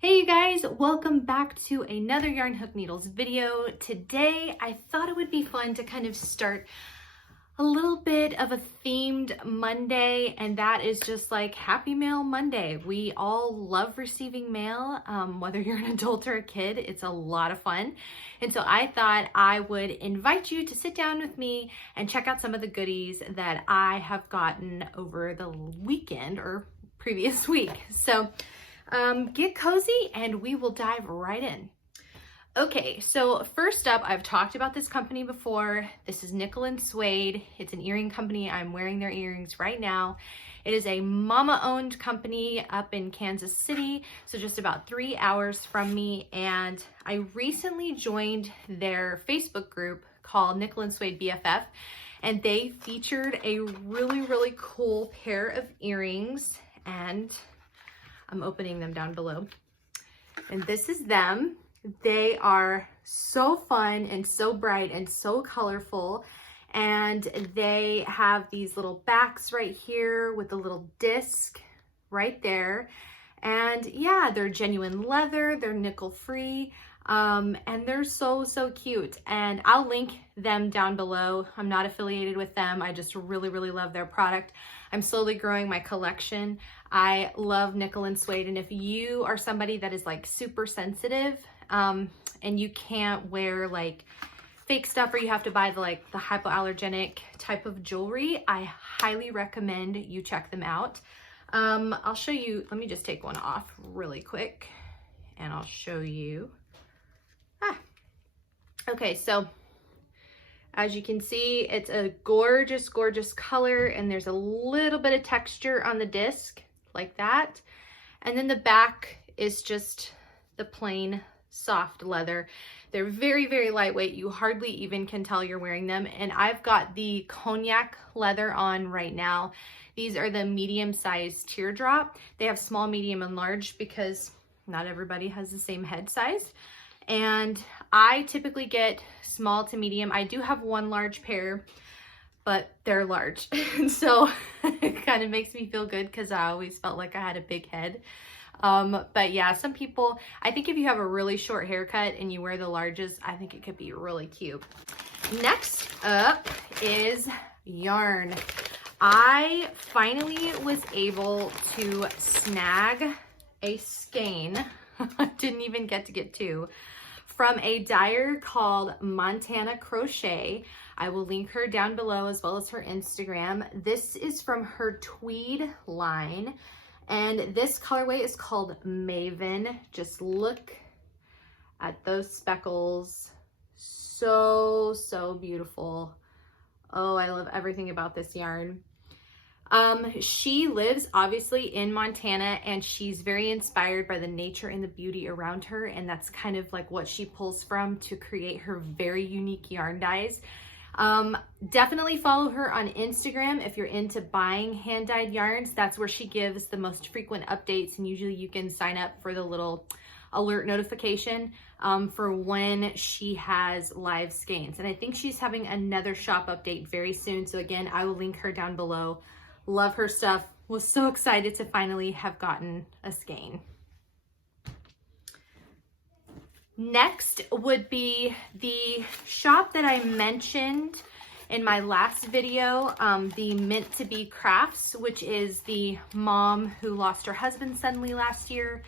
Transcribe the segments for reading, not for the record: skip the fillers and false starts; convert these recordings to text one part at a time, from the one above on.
Hey you guys, welcome back to another Yarn Hook Needles video. Today I thought it would be fun to kind of start a little bit of a themed Monday, and that is just like Happy Mail Monday. We all love receiving mail, whether you're an adult or a kid. It's a lot of fun. And so I thought I would invite you to sit down with me and check out some of the goodies that I have gotten over the weekend or previous week. So get cozy and we will dive right in. Okay, so first up, I've talked about this company before. This is Nickel & Suede. It's an earring company. I'm wearing their earrings right now. It is a mama-owned company up in Kansas City, so just about 3 hours from me. And I recently joined their Facebook group called Nickel & Suede BFF, and they featured a really cool pair of earrings, and I'm opening them down below. And this is them. They are so fun and so bright and so colorful. And they have these little backs right here with a little disc right there. And yeah, they're genuine leather, they're nickel free. And they're so cute. And I'll link them down below. I'm not affiliated with them. I just really love their product. I'm slowly growing my collection. I love Nickel & Suede. And if you are somebody that is like super sensitive, and you can't wear like fake stuff, or you have to buy the hypoallergenic type of jewelry, I highly recommend you check them out. I'll show you, let me just take one off really quick and I'll show you. Okay, so as you can see, it's a gorgeous color, and there's a little bit of texture on the disc like that. And then the back is just the plain soft leather. They're very lightweight. You hardly even can tell you're wearing them. And I've got the cognac leather on right now. These are the medium-sized teardrop. They have small, medium, and large because not everybody has the same head size. And I typically get small to medium. I do have one large pair, but they're large. And so it kind of makes me feel good because I always felt like I had a big head. But yeah, some people, I think if you have a really short haircut and you wear the larges, I think it could be really cute. Next up is yarn. I finally was able to snag a skein. I didn't even get to get two, from a dyer called Montana Crochet. I will link her down below as well as her Instagram. This is from her tweed line, and this colorway is called Maven. Just look at those speckles. So beautiful. Oh, I love everything about this yarn. She lives obviously in Montana, and she's very inspired by the nature and the beauty around her, and that's kind of like what she pulls from to create her very unique yarn dyes. Definitely follow her on Instagram if you're into buying hand-dyed yarns. That's where she gives the most frequent updates, and usually you can sign up for the little alert notification for when she has live skeins. And I think she's having another shop update very soon, so again, I will link her down below. Love her stuff. Was so excited to finally have gotten a skein. Next would be the shop that I mentioned in my last video, the Meant to Be Crafts, which is the mom who lost her husband suddenly last year,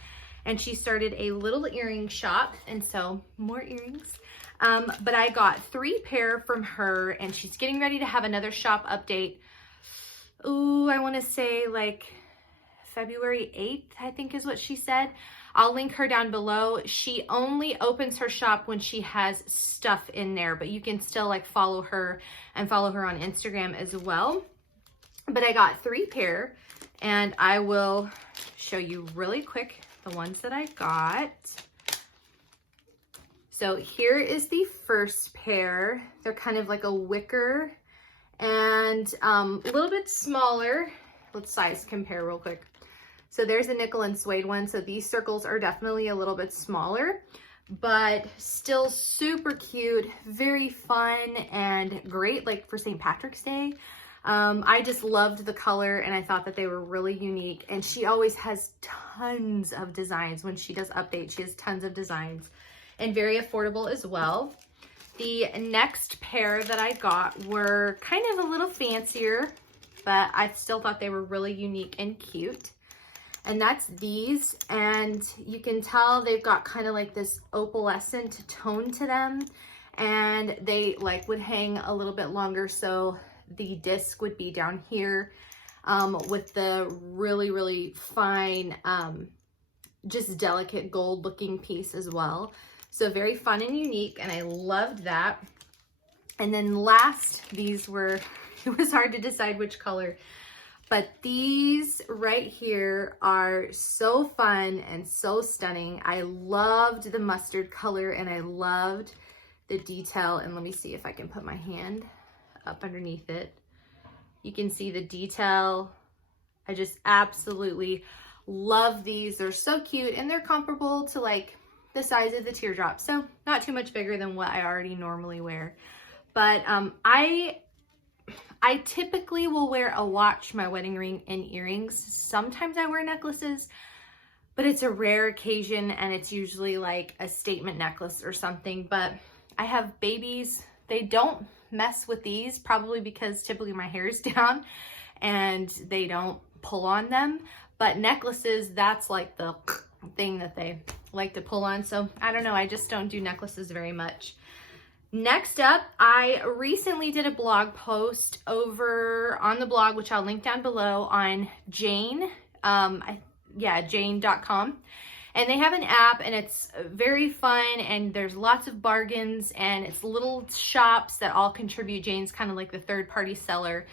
and she started a little earring shop, and so more earrings. But I got 3 pair from her, and she's getting ready to have another shop update. Ooh, I want to say like February 8th, I think is what she said. I'll link her down below. She only opens her shop when she has stuff in there, but you can still like follow her and follow her on Instagram as well. But I got 3 pair, and I will show you really quick the ones that I got. So here is the first pair. They're kind of like a wicker and a little bit smaller. Let's size compare real quick. So there's a Nickel & Suede one. So these circles are definitely a little bit smaller, but still super cute, very fun and great like for St. Patrick's Day. I just loved the color, and I thought that they were really unique, and she always has tons tons of designs. When she does updates, she has tons of designs, and very affordable as well. The next pair that I got were kind of a little fancier, but I still thought they were really unique and cute. And that's these, and you can tell they've got kind of like this opalescent tone to them, and they like would hang a little bit longer, so the disc would be down here with the really, really fine, just delicate gold looking piece as well. So very fun and unique, and I loved that. And then last, these were, it was hard to decide which color, but these right here are so fun and so stunning. I loved the mustard color, and I loved the detail. And let me see if I can put my hand up underneath it. You can see the detail. I just absolutely love these. They're so cute, and they're comparable to like the size of the teardrop. So not too much bigger than what I already normally wear. But I typically will wear a watch, my wedding ring, and earrings. Sometimes I wear necklaces, but it's a rare occasion, and it's usually like a statement necklace or something. But I have babies. They don't mess with these, probably because typically my hair is down and they don't pull on them. But necklaces, that's like the thing that they like to pull on. So I don't know, I just don't do necklaces very much. Next up, I recently did a blog post over on the blog, which I'll link down below, on Jane, jane.com. And they have an app, and it's very fun, and there's lots of bargains, and it's little shops that all contribute. Jane's kind of like the third-party seller.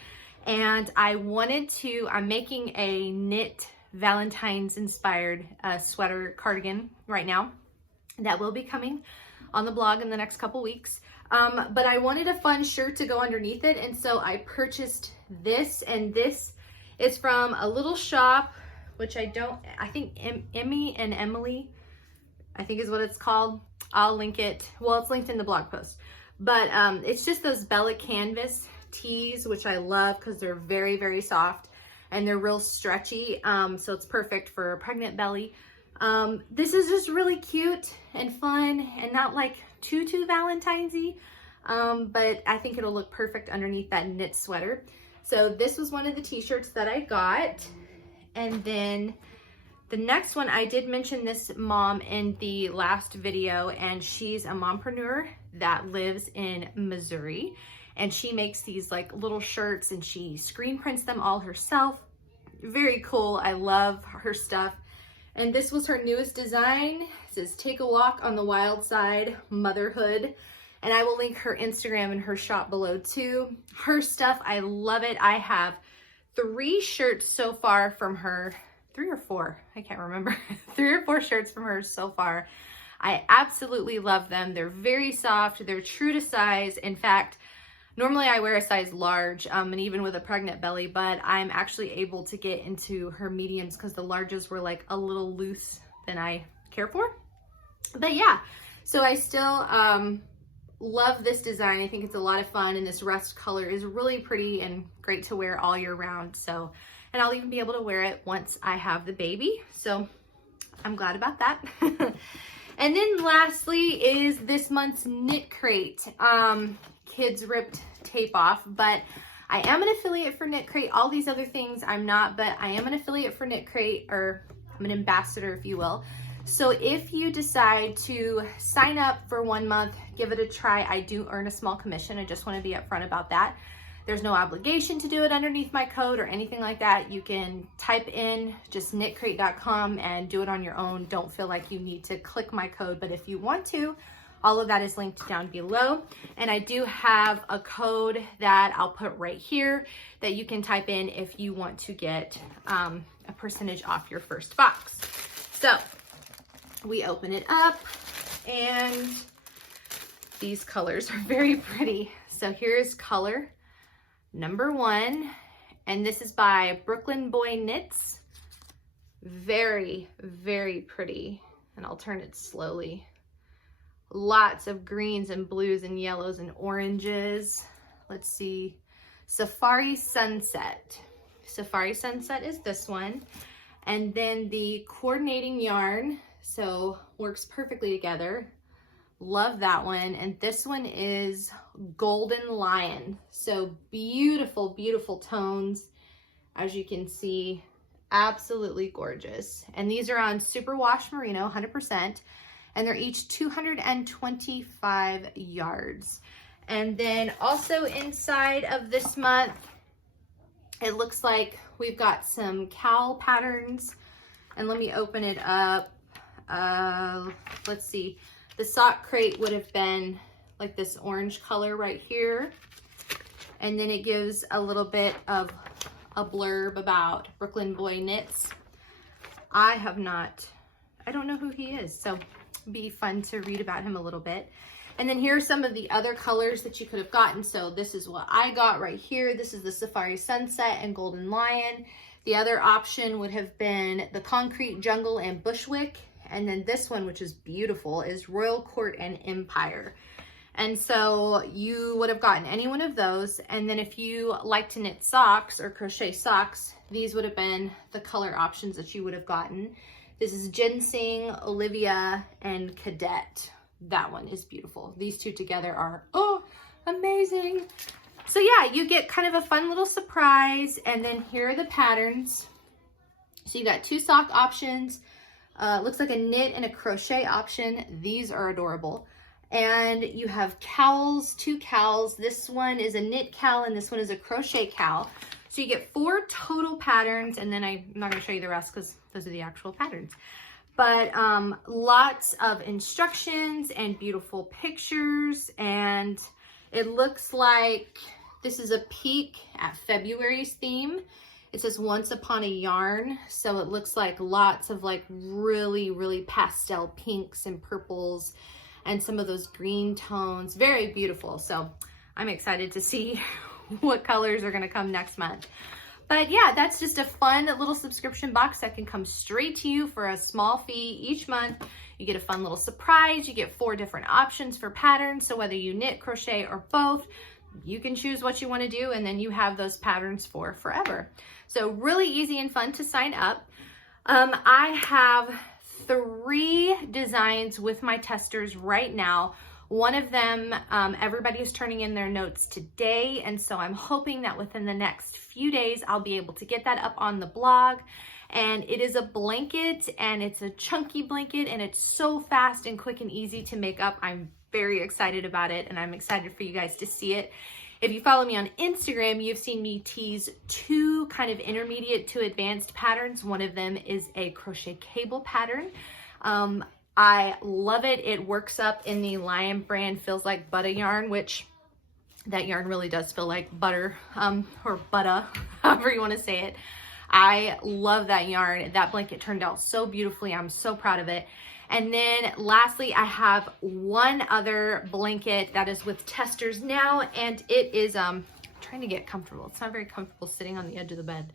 And I'm making a knit Valentine's-inspired sweater cardigan right now. That will be coming on the blog in the next couple weeks. But I wanted a fun shirt to go underneath it, and so I purchased this, and this is from a little shop, which I think Emmy and Emily, I think is what it's called. I'll link it. Well, it's linked in the blog post. But it's just those Bella Canvas tees, which I love because they're very, very soft, and they're real stretchy. So it's perfect for a pregnant belly. This is just really cute and fun, and not like too Valentine's-y, but I think it'll look perfect underneath that knit sweater. So this was one of the t-shirts that I got. And then the next one, I did mention this mom in the last video, and she's a mompreneur that lives in Missouri, and she makes these like little shirts, and she screen prints them all herself. Very cool. I love her stuff. And this was her newest design. It says, "Take a walk on the wild side, motherhood." And I will link her Instagram and her shop below too. Her stuff, I love it. I have 3 shirts so far from her, 3 or 4, I can't remember. 3 or 4 shirts from her so far. I absolutely love them. They're very soft. They're true to size. In fact, normally I wear a size large, and even with a pregnant belly, but I'm actually able to get into her mediums because the larges were like a little loose than I care for. But yeah, so I still love this design. I think it's a lot of fun, and this rust color is really pretty and great to wear all year round. So, and I'll even be able to wear it once I have the baby. So I'm glad about that. And then lastly is this month's knit crate. Kids ripped tape off, but I am an affiliate for Knit Crate. All these other things I'm not, but I am an affiliate for Knit Crate, or I'm an ambassador, if you will. So if you decide to sign up for 1 month, give it a try, I do earn a small commission. I just want to be upfront about that. There's no obligation to do it underneath my code or anything like that. You can type in just knitcrate.com and do it on your own. Don't feel like you need to click my code, but if you want to, all of that is linked down below. And I do have a code that I'll put right here that you can type in if you want to get a percentage off your first box. So we open it up, and these colors are very pretty. So here's color number 1, and this is by Brooklyn Boy Knits. Very, very pretty. And I'll turn it slowly. Lots of greens and blues and yellows and oranges. Let's see. Safari Sunset. Safari Sunset is this one. And then the coordinating yarn, so works perfectly together. Love that one. And this one is Golden Lion. So beautiful, beautiful tones. As you can see, absolutely gorgeous. And these are on superwash merino, 100%. And they're each 225 yards. And then also inside of this month, it looks like we've got some cowl patterns. And let me open it up. Let's see. The sock crate would have been like this orange color right here. And then it gives a little bit of a blurb about Brooklyn Boy Knits. I don't know who he is, so it'd be fun to read about him a little bit. And then here are some of the other colors that you could have gotten. So this is what I got right here. This is the Safari Sunset and Golden Lion. The other option would have been the Concrete Jungle and Bushwick. And then this one, which is beautiful, is Royal Court and Empire. And so you would have gotten any one of those. And then if you like to knit socks or crochet socks, these would have been the color options that you would have gotten. This is Ginseng, Olivia, and Cadet. That one is beautiful. These two together are, oh, amazing. So yeah, you get kind of a fun little surprise. And then here are the patterns. So you got 2 sock options. Looks like a knit and a crochet option. These are adorable. And you have cowls, 2 cowls. This one is a knit cowl and this one is a crochet cowl. So you get 4 total patterns, and then I'm not going to show you the rest because those are the actual patterns. But lots of instructions and beautiful pictures. And it looks like this is a peek at February's theme. It says Once Upon a Yarn. So it looks like lots of like really, really pastel pinks and purples and some of those green tones. Very beautiful. So I'm excited to see what colors are going to come next month. But yeah, that's just a fun little subscription box that can come straight to you for a small fee each month. You get a fun little surprise. You get 4 different options for patterns. So whether you knit, crochet, or both, you can choose what you want to do, and then you have those patterns for forever. So really easy and fun to sign up. I have 3 designs with my testers right now. One of them, everybody is turning in their notes today, and so I'm hoping that within the next few days, I'll be able to get that up on the blog. And it is a blanket, and it's a chunky blanket, and it's so fast and quick and easy to make up. I'm very excited about it, and I'm excited for you guys to see it. If you follow me on Instagram, you've seen me tease 2 kind of intermediate to advanced patterns. One of them is a crochet cable pattern. I love it. It works up in the Lion brand Feels Like Butter yarn, which that yarn really does feel like butter, or butter, however you want to say it. I love that yarn. That blanket turned out so beautifully. I'm so proud of it. And then lastly, I have one other blanket that is with testers now, and it is, I'm trying to get comfortable. It's not very comfortable sitting on the edge of the bed.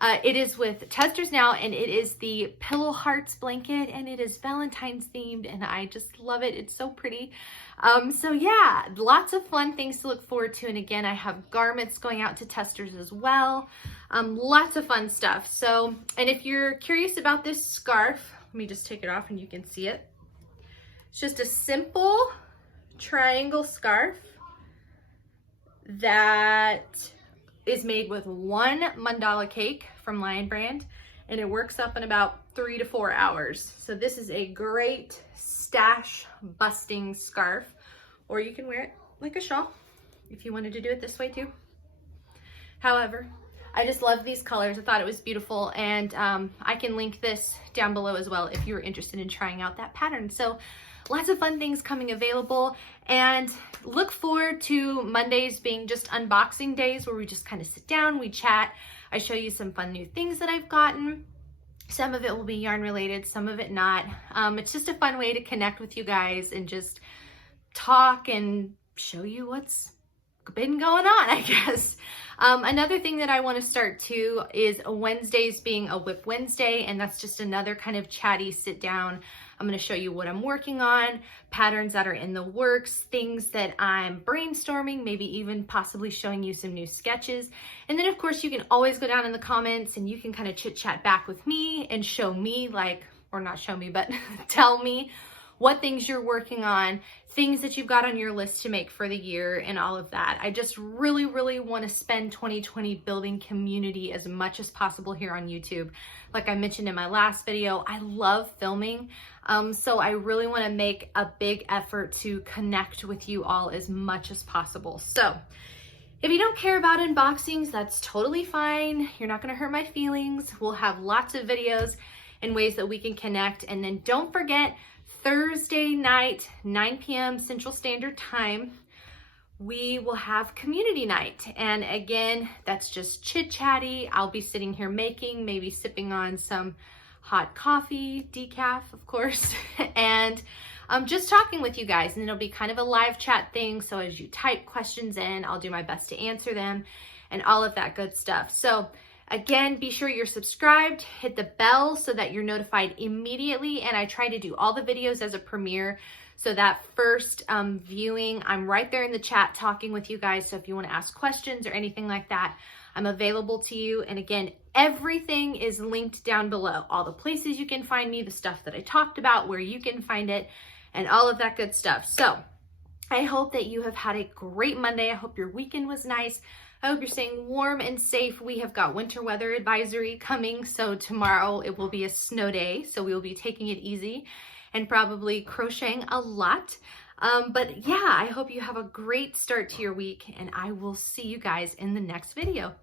It is with testers now, and it is the Pillow Hearts blanket, and it is Valentine's themed, and I just love it. It's so pretty. So yeah, lots of fun things to look forward to. And again, I have garments going out to testers as well. Lots of fun stuff. So, and if you're curious about this scarf, let me just take it off and you can see it. It's just a simple triangle scarf that is made with 1 mandala cake from Lion brand, and it works up in about 3 to 4 hours. So this is a great stash busting scarf, or you can wear it like a shawl if you wanted to do it this way too. However, I just love these colors. I thought it was beautiful, and I can link this down below as well if you're interested in trying out that pattern. So lots of fun things coming available, and look forward to Mondays being just unboxing days where we just kind of sit down, we chat, I show you some fun new things that I've gotten. Some of it will be yarn related, some of it not. It's just a fun way to connect with you guys and just talk and show you what's been going on, I guess. Another thing that I want to start too is Wednesdays being a Whip Wednesday, and that's just another kind of chatty sit down. I'm going to show you what I'm working on, patterns that are in the works, things that I'm brainstorming, maybe even possibly showing you some new sketches. And then of course you can always go down in the comments and you can kind of chit chat back with me and show me or not show me, but tell me what things you're working on, things that you've got on your list to make for the year and all of that. I just really, really want to spend 2020 building community as much as possible here on YouTube. Like I mentioned in my last video, I love filming. So I really want to make a big effort to connect with you all as much as possible. So if you don't care about unboxings, that's totally fine. You're not going to hurt my feelings. We'll have lots of videos and ways that we can connect. And then don't forget, Thursday night, 9 p.m. Central Standard Time, we will have community night. And again, that's just chit-chatty. I'll be sitting here making, maybe sipping on some hot coffee, decaf, of course, and I'm just talking with you guys. And it'll be kind of a live chat thing. So as you type questions in, I'll do my best to answer them and all of that good stuff. So again, be sure you're subscribed, hit the bell so that you're notified immediately. And I try to do all the videos as a premiere. So that first viewing, I'm right there in the chat talking with you guys. So if you want to ask questions or anything like that, I'm available to you. And again, everything is linked down below. All the places you can find me, the stuff that I talked about, where you can find it, and all of that good stuff. So I hope that you have had a great Monday. I hope your weekend was nice. I hope you're staying warm and safe. We have got winter weather advisory coming. So tomorrow it will be a snow day. So we will be taking it easy and probably crocheting a lot. But yeah, I hope you have a great start to your week and I will see you guys in the next video.